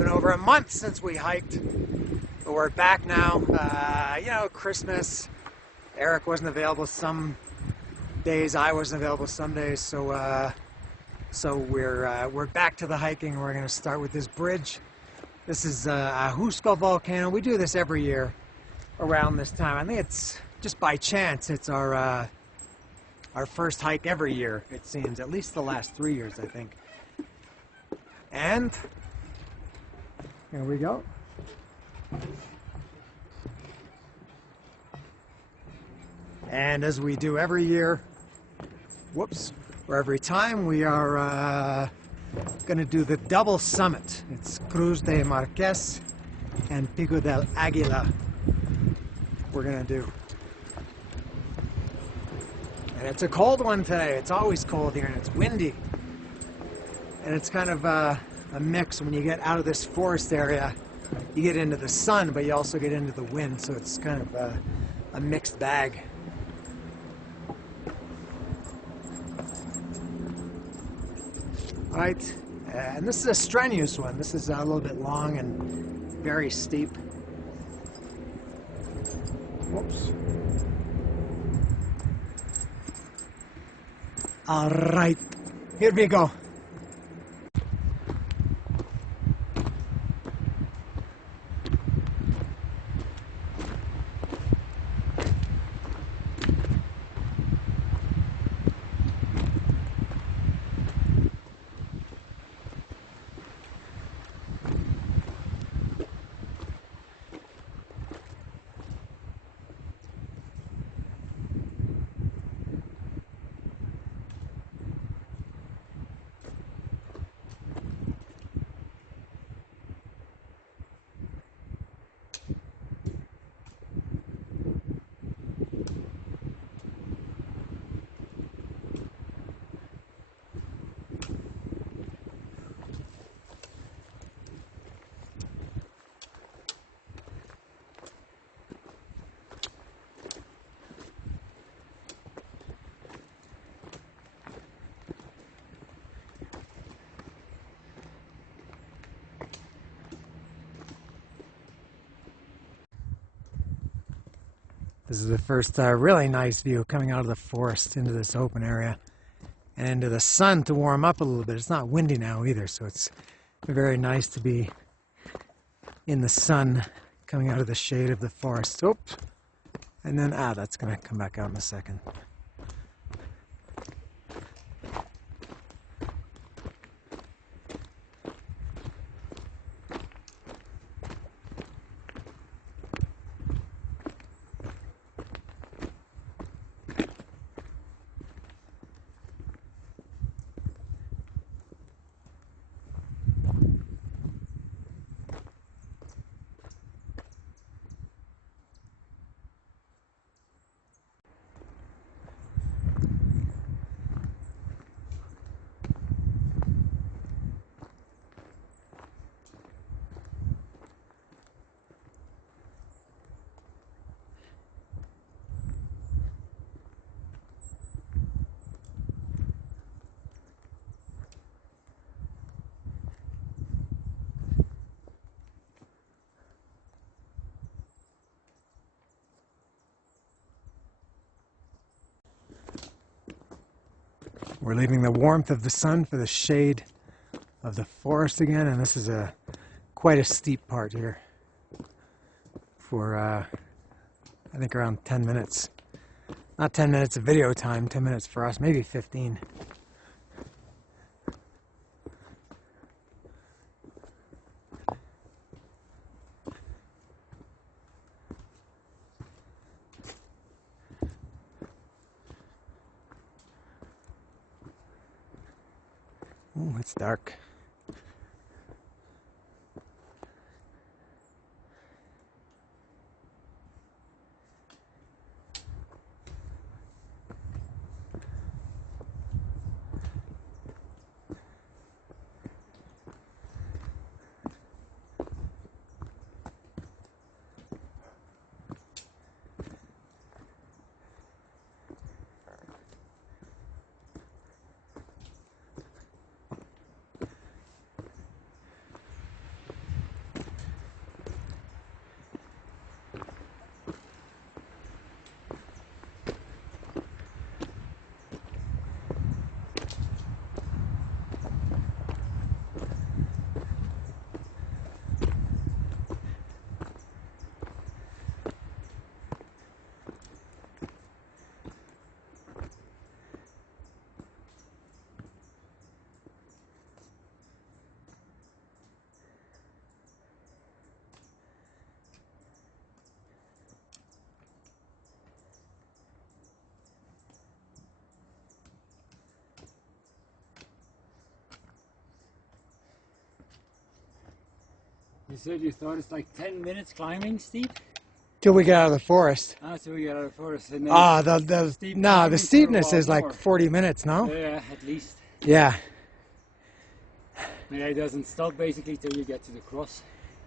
been over a month since we hiked, but we're back now. You know, Christmas, Eric wasn't available some days, I wasn't available some days, so we're back to the hiking. We're going to start with this bridge. This is Ajusco volcano. We do this every year around this time. I think it's just by chance. It's our first hike every year, it seems. At least the last 3 years, I think. And here we go. And as we do every year, or every time, we are going to do the double summit. It's Cruz de Marques and Pico del Aguila we're going to do. And it's a cold one today. It's always cold here and it's windy. And it's kind of a mix. When you get out of this forest area, you get into the sun, but you also get into the wind. So it's kind of a mixed bag. All right, and this is a strenuous one. This is a little bit long and very steep. Whoops. All right, here we go. This is the first really nice view coming out of the forest into this open area and into the sun to warm up a little bit. It's not windy now either, so it's very nice to be in the sun coming out of the shade of the forest. Oops. And then, that's going to come back out in a second. We're leaving the warmth of the sun for the shade of the forest again, and this is quite a steep part here for I think around 10 minutes. Not 10 minutes of video time, 10 minutes for us, maybe 15. Ooh, it's dark. You said you thought it's like 10 minutes climbing steep? Till we get out of the forest. Ah, so we get out of the forest. And then Ah, steep the climbing for a steepness while is like more. 40 minutes, no? Yeah, at least. Yeah. Yeah, it doesn't stop basically till you get to the cross.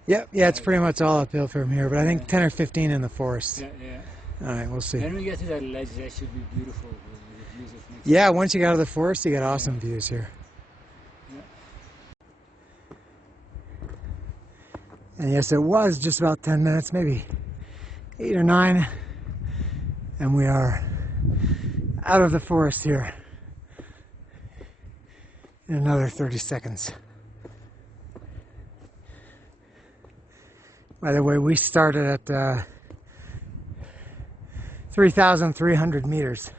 Yep, yeah, it's pretty much all uphill from here, but I think Yeah. 10 or 15 in the forest. Yeah, yeah. All right, we'll see. Then we get to that ledge, that should be beautiful. The views of next Yeah, to once you get out of the forest, you get awesome views here. Yeah. And yes, it was just about 10 minutes, maybe 8 or 9. And we are out of the forest here in another 30 seconds. By the way, we started at 3,300 meters.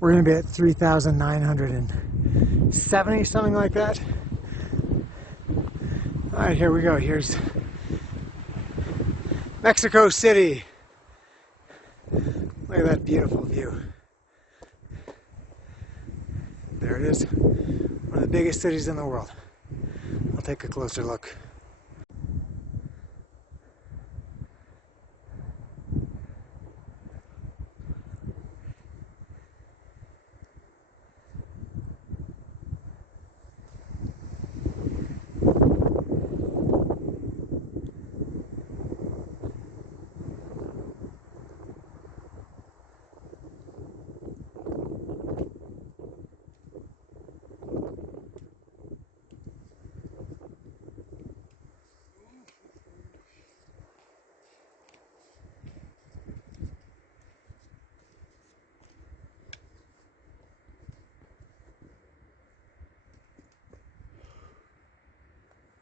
We're going to be at 3,970, something like that. All right, here we go. Here's Mexico City. Look at that beautiful view. There it is. One of the biggest cities in the world. I'll take a closer look.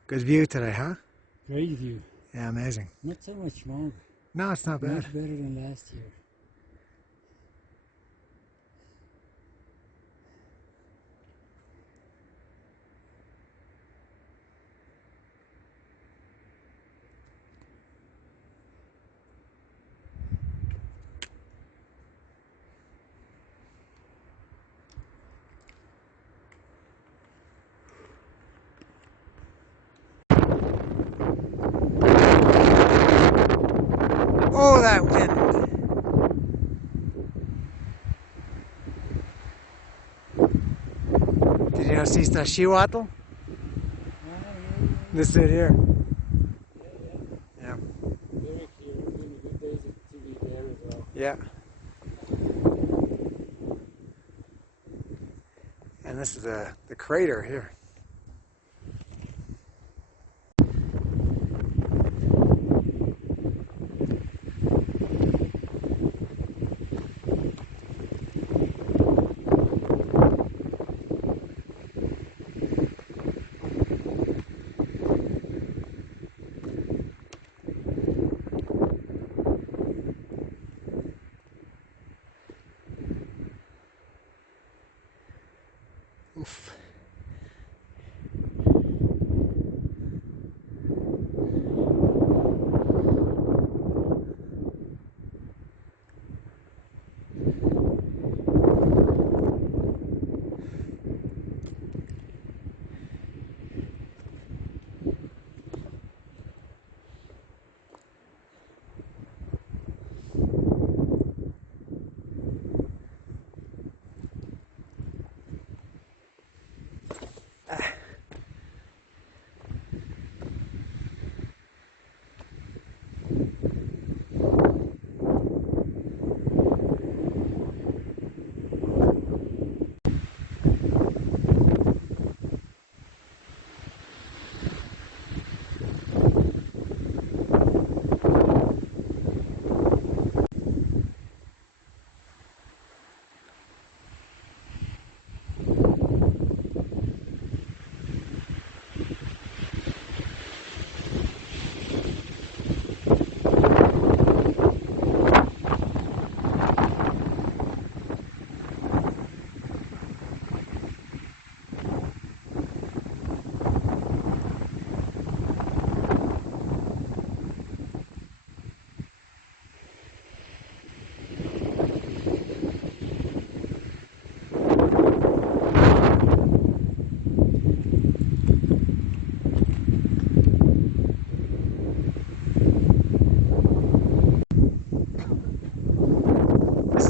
Good view today, huh? Great view. Yeah, amazing. Not so much smog. No, it's not bad. Much better than last year. Oh, that wind. Did you know see the Shihuatl? This is it here. Yeah. Very clear. Really good days to be there as well. Yeah. And this is the crater here. Oof.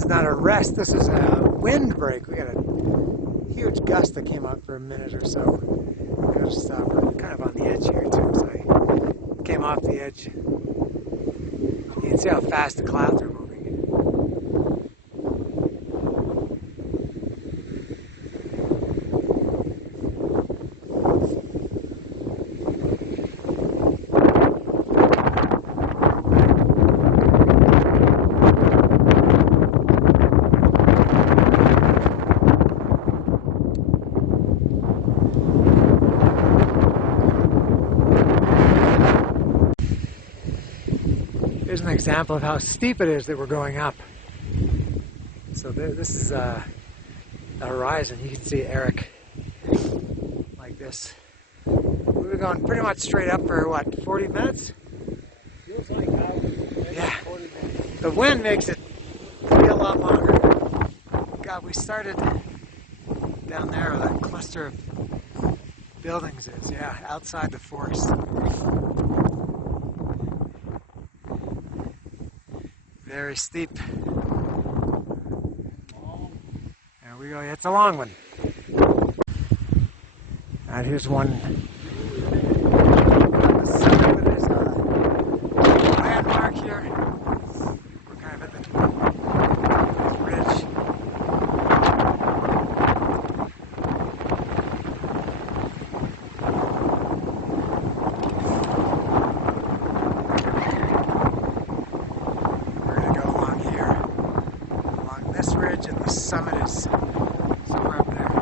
is not a rest, this is a windbreak. We got a huge gust that came up for a minute or so. Gotta stop. We're kind of on the edge here too, so I came off the edge. You can see how fast the clouds are moving. Here's an example of how steep it is that we're going up. So this is the horizon. You can see Eric like this. We were going pretty much straight up for what, 40 minutes? Feels like how Yeah. 40 minutes. The wind makes it feel a lot longer. God, we started down there where that cluster of buildings is, yeah, outside the forest. Very steep. There we go. It's a long one. And here's one on the summit, but there's a landmark here. We're kind of at the ridge. And the summit is somewhere up there.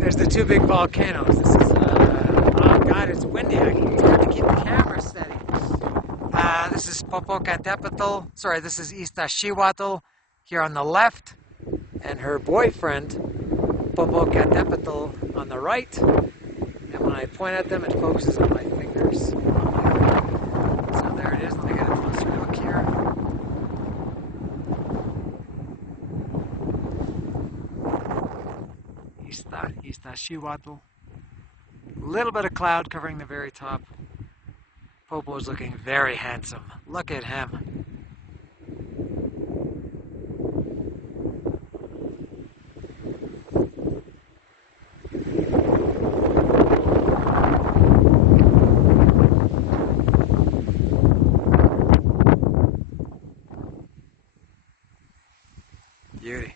There's the two big volcanoes. This is, oh God, it's windy. It's hard to keep the camera steady. This is Popocatépetl. Sorry, this is Iztaccíhuatl here on the left, and her boyfriend, Popocatépetl, on the right. And when I point at them, it focuses on my fingers. So there it is. Let me get a closer look here. Iztaccíhuatl. A little bit of cloud covering the very top. Popo is looking very handsome. Look at him. Beauty.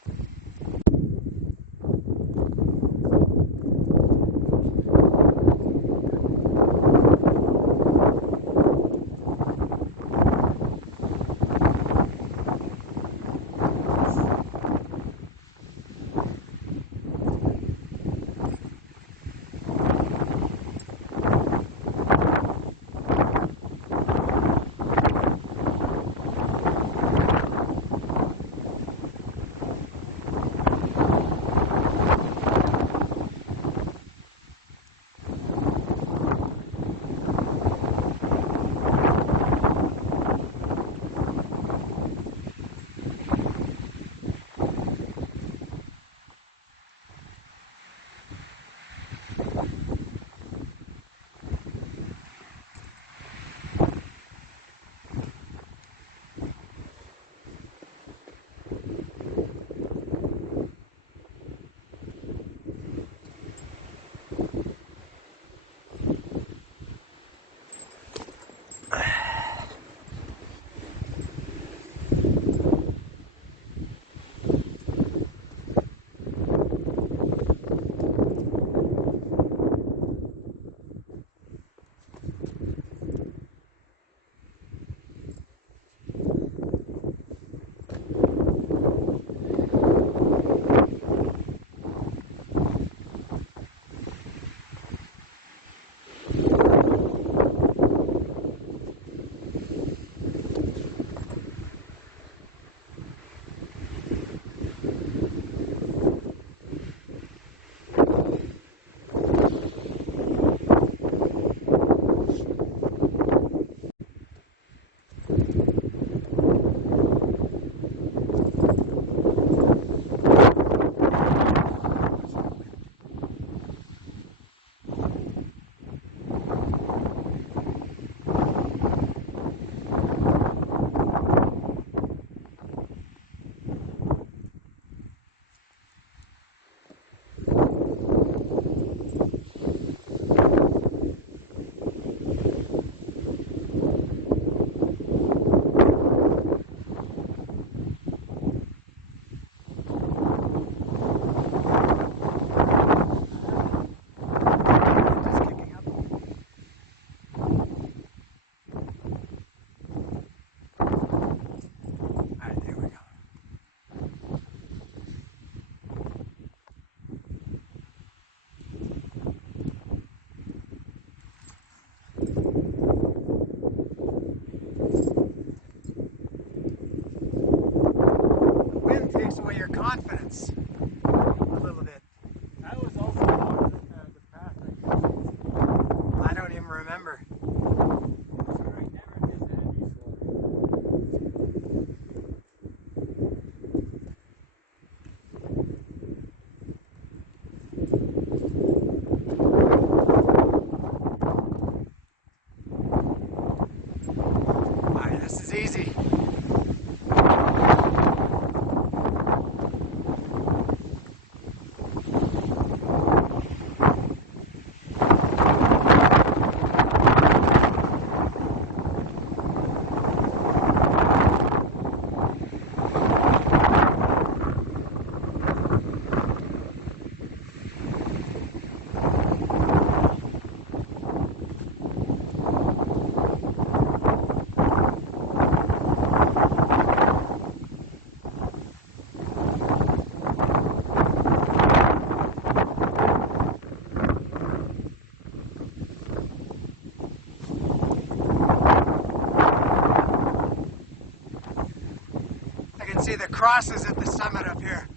see the crosses at the summit up here.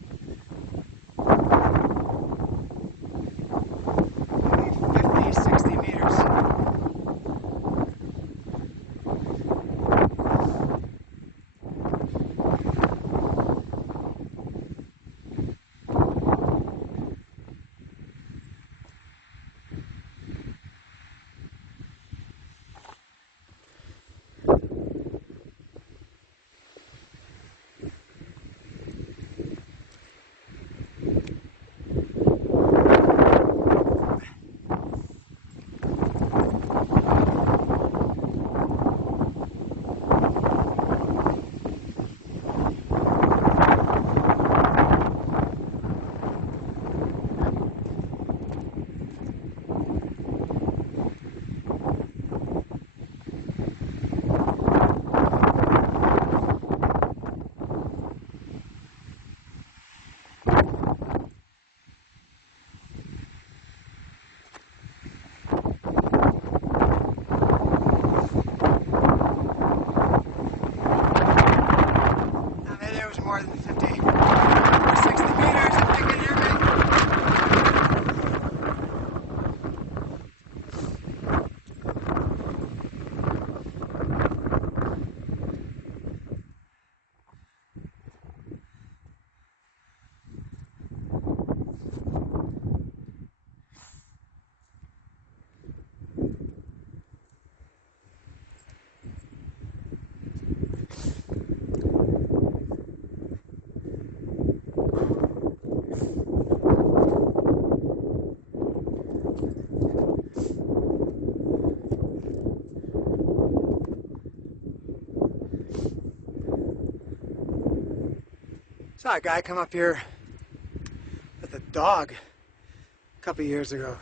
Maybe 50, 60 meters. More than 50 or 60 meters, if you can hear me. Saw a guy come up here with a dog a couple years ago.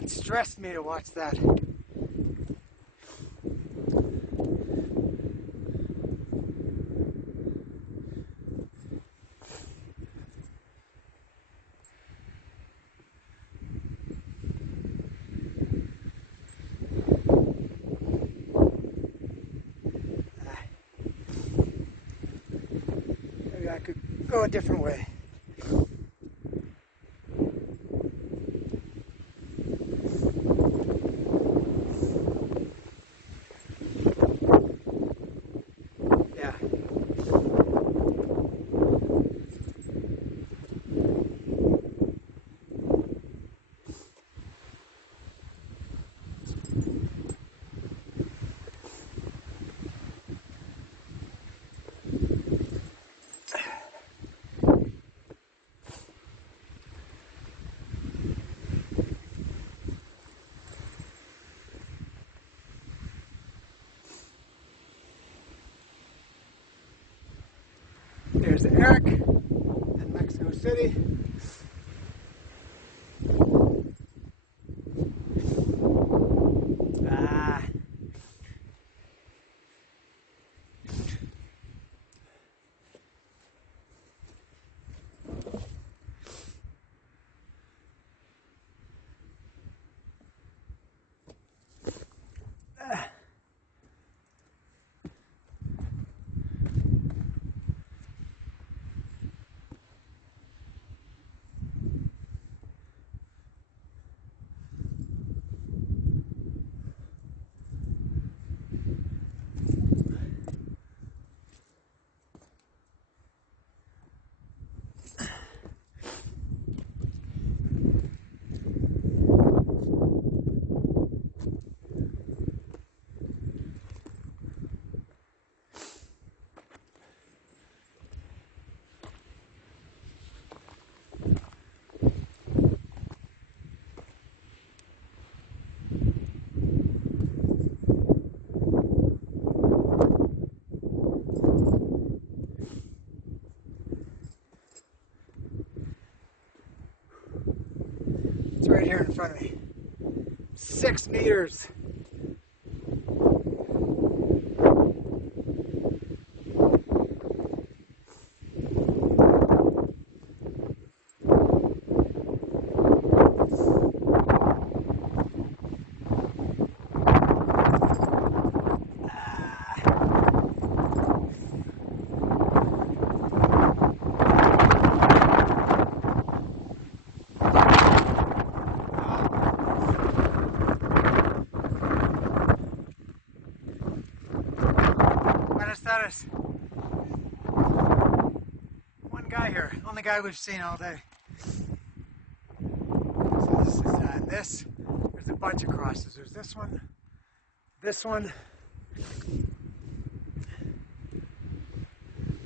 It stressed me to watch that. Maybe I could go a different way. Yeah. There's Eric in Mexico City. It's right here in front of me. 6 meters. status. One guy here, only guy we've seen all day. So this is this. There's a bunch of crosses. There's this one,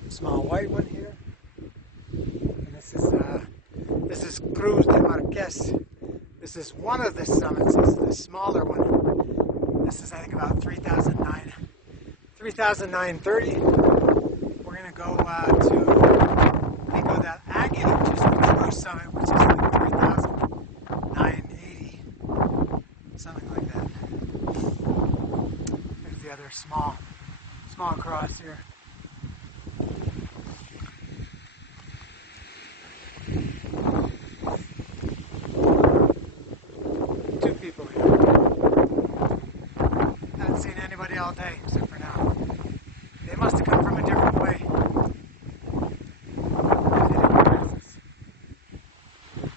small white one here, and this is Cruz de Marques. This is one of the summits. This is the smaller one. This is, I think, about 3,930. We're gonna go to Pico del Aguila, which is the true summit, which is like 3,980, something like that. There's the other small cross here. Two people here. Haven't seen anybody all day except for now. They must have come from a different way.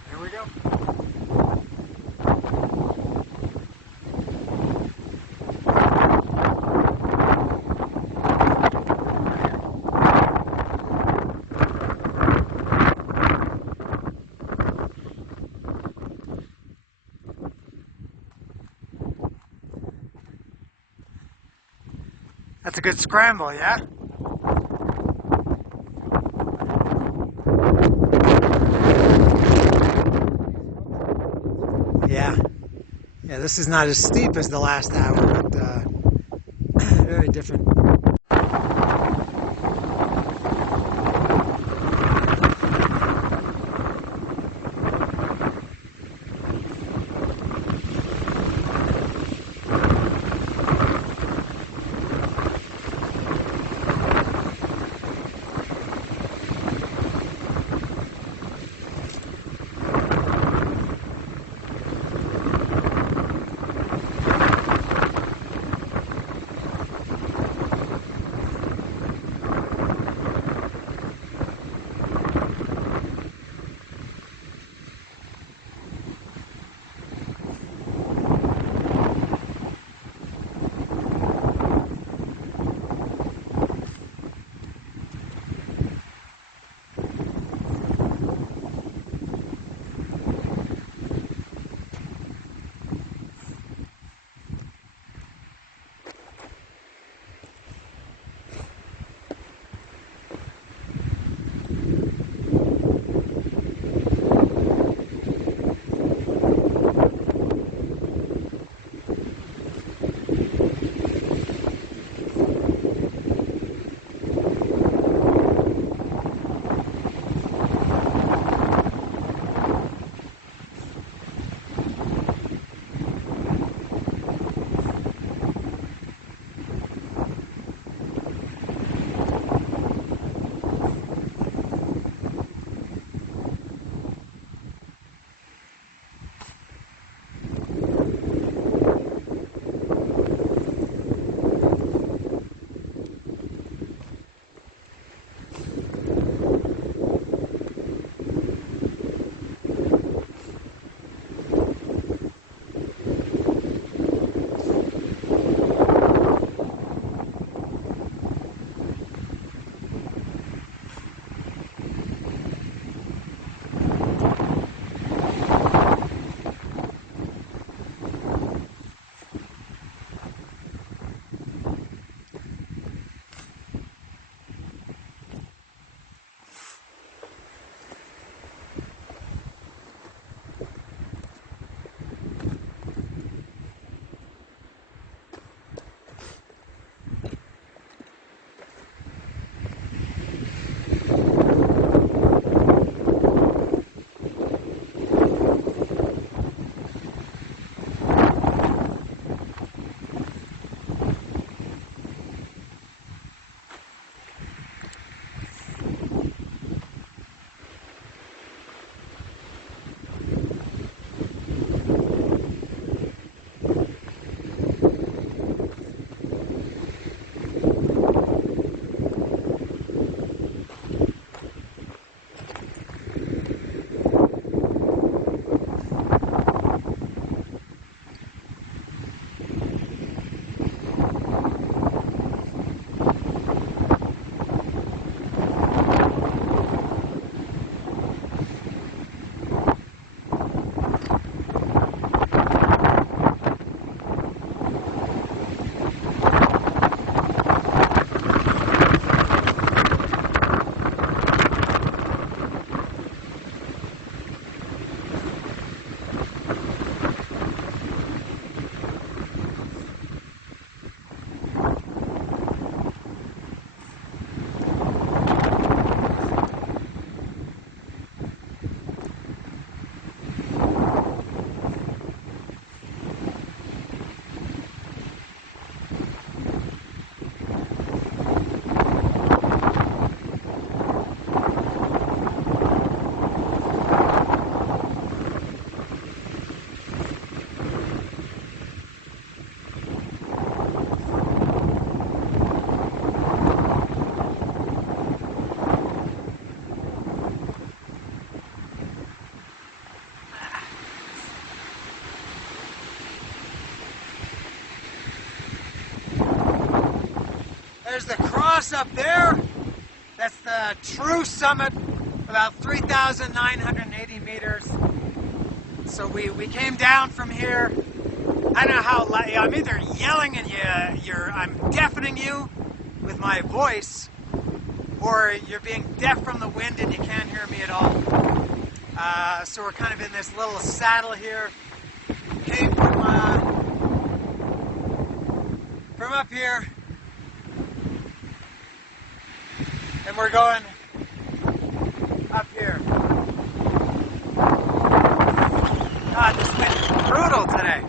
There we go. That's a good scramble, yeah? Yeah, this is not as steep as the last hour, but very different. there's the cross up there. That's the true summit, about 3,980 meters. So we came down from here. I don't know how loud, I'm either yelling and I'm deafening you with my voice, or you're being deaf from the wind and you can't hear me at all. So we're kind of in this little saddle here. Came from up here, and we're going up here. God, this wind is brutal today.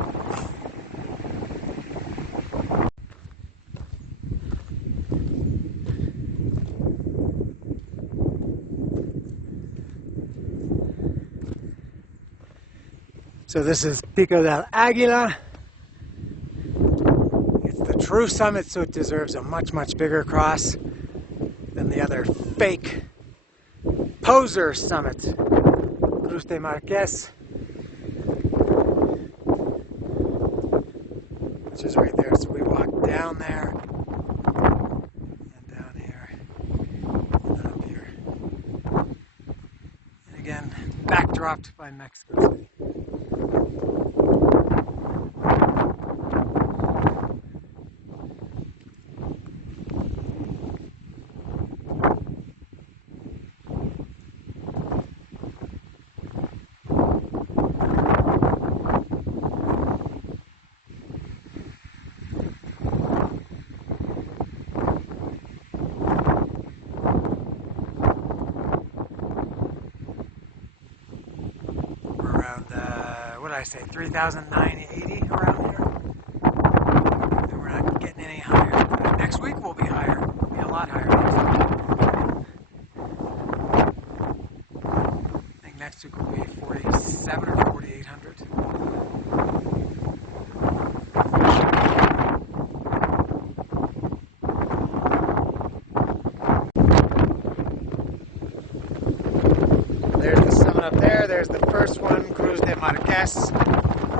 So this is Pico del Aguila. It's the true summit, so it deserves a much, much bigger cross than the other fake poser summit. Cruz de Marques, which is right there. So we walk down there, and down here, and then up here. And again, backdropped by Mexico City. What did I say, 3,980 around here? And we're not getting any higher. Next week we'll be higher. We'll be a lot higher next week. I think next week will be 4,700 or 4,800. There's the summit up there. There's the first one, Cruz de Marques.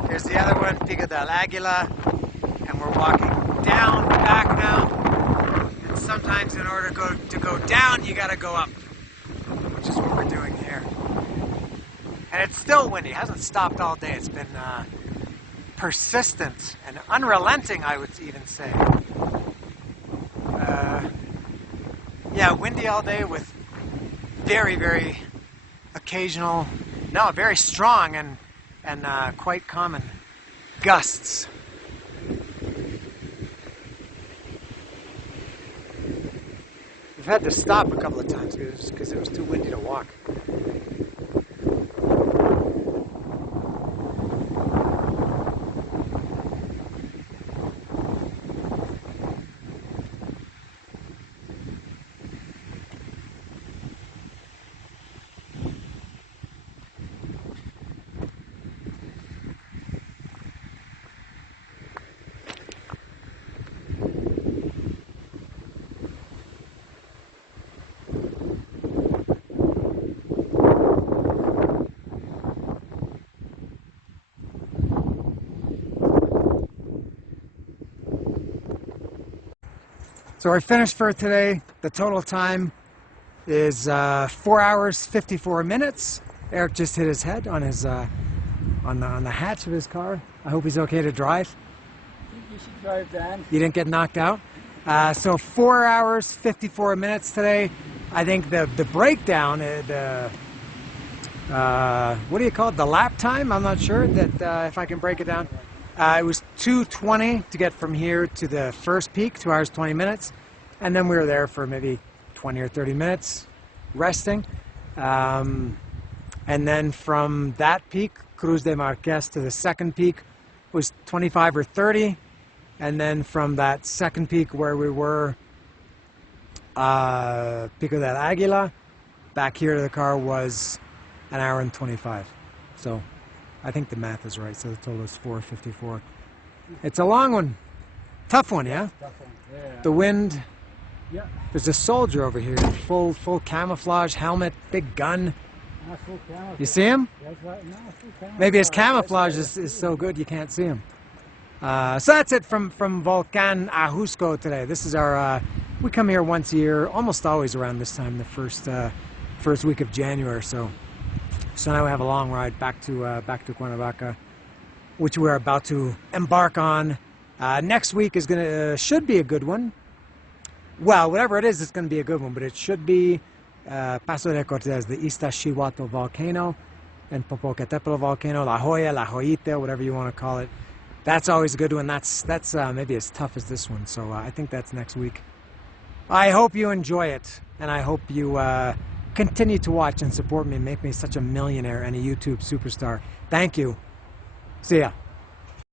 Here's the other one, Pico del Aguila. And we're walking down, back now. And sometimes in order to go down, you gotta go up, which is what we're doing here. And it's still windy. It hasn't stopped all day. It's been persistent and unrelenting, I would even say. Yeah, windy all day with very, very occasional, no, very strong and quite common gusts. We've had to stop a couple of times because it was too windy to walk. So we're finished for today. The total time is 4 hours 54 minutes. Eric just hit his head on his on the hatch of his car. I hope he's okay to drive. I think you should drive, Dan. You didn't get knocked out. So 4 hours 54 minutes today. I think the breakdown, what do you call it? The lap time? I'm not sure that if I can break it down. It was 2:20 to get from here to the first peak, 2 hours 20 minutes, and then we were there for maybe 20 or 30 minutes resting, and then from that peak, Cruz de Marques, to the second peak was 25 or 30, and then from that second peak where we were, Pico del Aguila, back here to the car was an hour and 25. So I think the math is right, so the total is 4:54. It's a long one. Tough one, yeah? Tough one. Yeah. The wind. Yeah. There's a soldier over here, full camouflage, helmet, big gun. Not full camouflage. You see him? That's right. No, full camouflage. Maybe his camouflage is so good you can't see him. So that's it from Volcan Ajusco today. This is our we come here once a year, almost always around this time, the first week of January. So now we have a long ride back to Cuernavaca, which we're about to embark on. Next week is should be a good one. Well, whatever it is, it's going to be a good one. But it should be Paso de Cortez, the Iztaccíhuatl volcano, and Popocatépetl volcano, La Joya, La Joyita, whatever you want to call it. That's always a good one. That's maybe as tough as this one. So I think that's next week. I hope you enjoy it, and I hope you continue to watch and support me and make me such a millionaire and a YouTube superstar. Thank you. See ya.